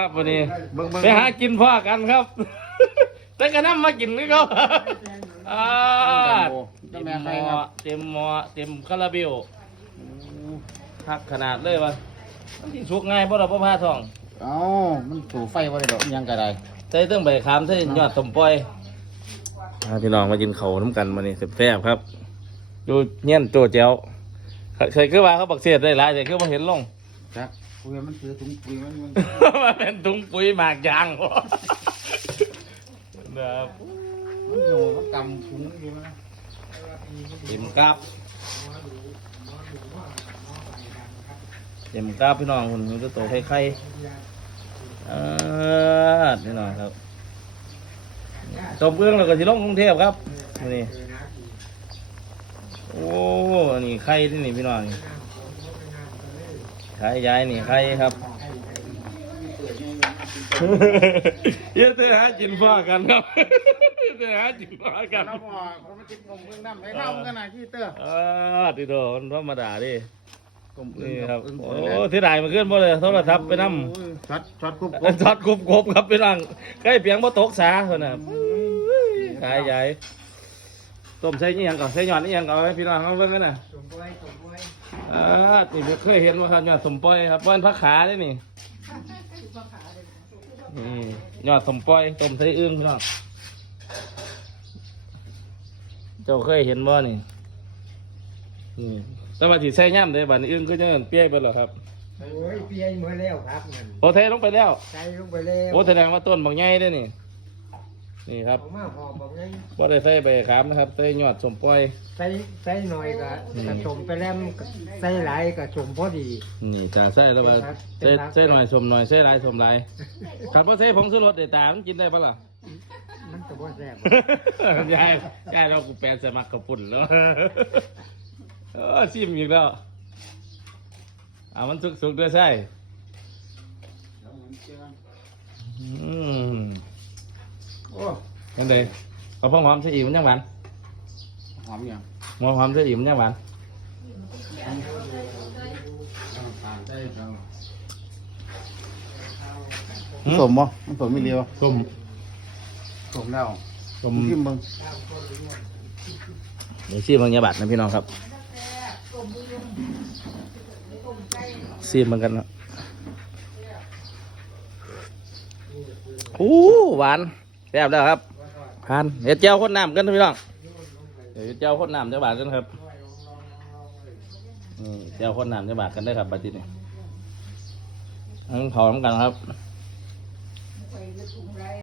ครับวันนี้เบิ่งเบิ่งไปหากินพ่อกันครับ แต่ก็น้ำมากินนี่ก็อ่าเจ้าเต็มแม่หใครม้อครับเต็มหม้อเต็มคาราเบลคักขนาดเลยวะมันสิสุกง่ายเพราะเราพ่อพาทองเอ้ามันถูไฟไว้ดอกยังกระไดใส่เรื่องใบขามใส่ยอดสมปล่อยอ่าพี่น้องมากินเขาวน้ำกันมานี่แซ่บๆครับดูเงี้ยนโจเจ้วเคยคือว่าเขาบักเสียดได้หลายแต่คือมาเห็นลง จักคุยมันคือถุงคุยมันมันมันเป็นถุงปุ๋ยหมากยางนะครับมันอยู่มันกำถุงอยู่นะเต็มกราบเต็มกราบพี่น้องคุณมันก็โตไข่ไข่อ่าพี่น้องครับจบเรื่องแล้วก็สิลงกรุงเทพครับนี่โอ้อันนี่ไข่ที่นี่พี่น้องนี่ ไข่ย้ายนี่ไข่ครับเยอะเตอหาจินฟ้ากันครับเยอะเตอหาจินฟ้ากันเราบอกเขามากินนมเพิ่งน้ำให้เข้ากันนะที่เตอร์อ่าติโดมันธรรมดาดิกลมนี่ครับอึ้งโอ้เสียดายมาขึ้นบ่เลยโทรศัพท์ไปนำช็อตช็อตคุบช็อตกรุบกบครับพี่น้องใกล้เพียงบ่ตกสาคนน่ะขายใหญ่ต้มใส่นี่ยังก่อนใส่ยอดนี่ยังก่อนให้พี่น้องเขาเบิ่งกันน่ะ อ่านี่เคยเห็นว่าครับยอดสมปล่อยครับว่านพักขาได้นี่นี่ยอดสมปล่อยต้มใส่อึ่งพี่น้องเจ้าเคยเห็นบ่นี่นี่แต่ว่าสิใส่ย่ำได้บัดนี้อึ่งก็ยังเปี้ยไปแล้วครับโอ้ยเปียเมื่อแล้วครับนั่นโอเทลงไปแล้วใจลงไปแล้วโอ้แสดงว่าต้นบางใหญ่เด้อนี่ นี่ครับเอามาหอมบอกไงบ่ได้ใส่ใบขามนะครับ ใส่ยอดสมปล่อย ใส่ใส่หน่อยก็กระสมไปแล้วก็ใส่หลายก็สมพอดี นี่จะใส่แล้วว่าเป็ใส่นครับใส่หน่อยสมหน่อยใส่หลายสมหลายขับบ่ใส่ผงชูรสได้ตามันกินได้ปะล่ะ มันก็บ่แซ่บยายยายเรากูแปลใส่มักกระปุ่นแล้วเออชิมอีกแล้วอ่ามันสุกๆด้วยใช่อืมโอ้ ยังไงกระเพาะหอมใส่อีกมันยังหวานหอมยังหอมหอมใส่อีกมันยังหวานสมบ่มันสมไม่เลียวส้มสมแล้วส้มกินมึงเดี๋ยวซีบางยาบัตรนะพี่น้องครับซีบเหมือนกันนะโอ้หวานแซ่บแล้วครับ ทานเดี๋ยวเจ้าข้นน้ำกันพี่น้องเดี๋ยวเจ้าข้นน้ำจะบาดกันครับเจ้าข้นน้ำจะบาดกันได้ครับบัดนี้ทั้งเผาน้ำกันครับ